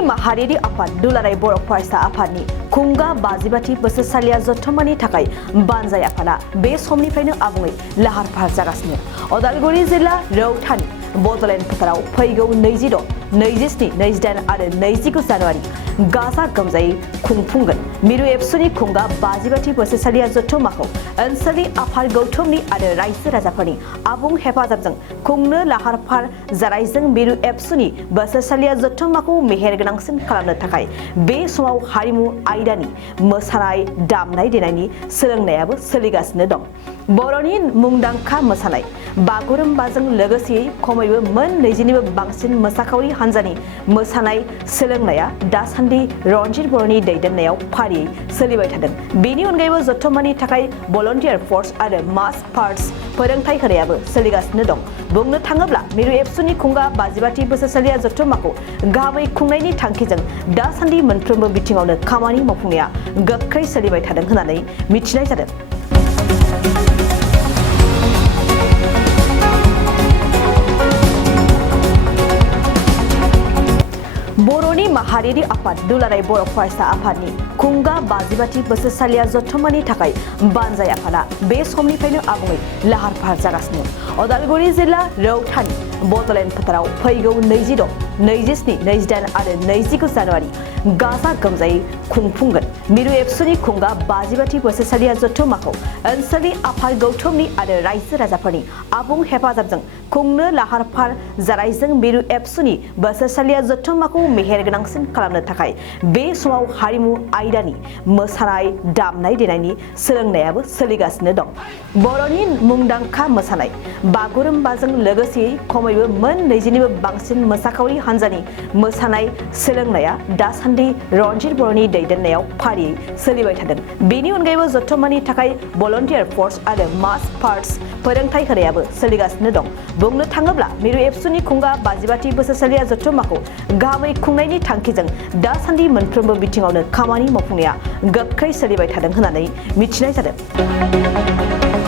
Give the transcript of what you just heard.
बर'नि माहारियारि आफाद दुलाराय बर' फरायसा आफादनि खुंगा 52थि बोसोरसालिया जथुम्मानि थाखाय बानजाय आफादा बे समनिफ्रायनो आबुङै लाहार फाहार जागासिनो। उदालगुरि जिल्ला रौतानि बड'ल फोथाराव फैगौ 26, 27, 28 आरो 29 जानुवारि गाजा गोमजायै खुंफुंगोन। मिरु एबसुनि खुंगा 52थि बोसोरसालिया जथुम्माखौ ओनसोलनि आफाद गौथुमनि आरो रायजो राजाफोरनि आबुं हेफाजाबजों खुंनो लाहार फाहार जानायजों मिरु एबसुनि बोसोरसालिया जथुम्माखौ मेहेरगोनांसिन खालामनो थाखाय बे समाव हारिमु आयदानि मोसानाय दामनाय देनायनि सोलोंनायाबो सोलिगासिनो दं। बर'नि मुंदांखा मोसानाय बागुरुम्बाजों लोगोसे खमैबो मोन 20निबो बांसिन मोसाखावरि हान्जानि मोसानाय सोलोंनाया दासान्दि रनजित बर'नि दैदेननायाव फारियै सोलिबाय थादों। बेनि अनगायैबो जथुम्मानि थाखाय भलन्टियार फर्स आरो मास पार्टस फोरोंथाय होनायाबो सोलिगासिनो दं। बुंनो थाङोब्ला मिरु एबसुनि खुंगा 52थि बोसोरसालिया जथुम्माखौ गाहामै खुंनायनि थांखिजों दासान्दि मोनफ्रोमबो बिथिङावनो खामानि मावफुंनाया गोख्रै सोलिबाय थादों होननानै मिथिनाय जादों। बर'नि माहारियारि आफाद दुलाराय बर' फरायसा आफादनि खुंगा 52थि बोसोरसालिया जथुम्मानि थाखाय बानजाय आफादा बे समनिफ्रायनो आबुङै लाहार फाहार जागासिनो। उदालगुरि जिल्ला रौतानि बड'ल फोथाराव फैगौ 26, 27, 28 आरो 29 जानुवारि गाजा गोमजायै खुंफुंगोन। मिरु एबसुनि खुंगा 52थि बोसोरसालिया जथुम्माखौ ओनसोलनि आफाद गौथुमनि आरो रायजो राजाफोरनि आबुं हेफाजाबजों खुंनो लाहार फाहार जानायजों मिरु एबसुनि बोसोरसालिया जथुम्माखौ मेहेरगोनांसिन खालामनो थाखाय बे समाव हारिमु आयदानि मोसानाय दामनाय देनायनि सोलोंनायाबो सोलिगासिनो दं। बर'नि मुंदांखा मोसानाय बागुरुम्बाजों लोगोसे खमैबो मोन 20निबो बांसिन मोसाखावरि हान्जानि मोसानाय सोलोंनाया दासान्दि रनजित बर'नि दैदेननायाव फारियै सोलिबाय थादों। बेनि अनगायैबो जथुम्मानि थाखाय भलन्टियार फर्स आरो मास पार्टस फोरोंथाय होनायाबो सोलिगासिनो दं। बुंनो थाङोब्ला मिरु एबसुनि खुंगा 52थि बोसोरसालिया जथुम्माखौ गाहामै खुंनायनि थांखिजों दासान्दि मोनफ्रोमबो बिथिङावनो खामानि मावफुंनाया गोख्रै सोलिबाय थादों होननानै मिथिनाय जादों।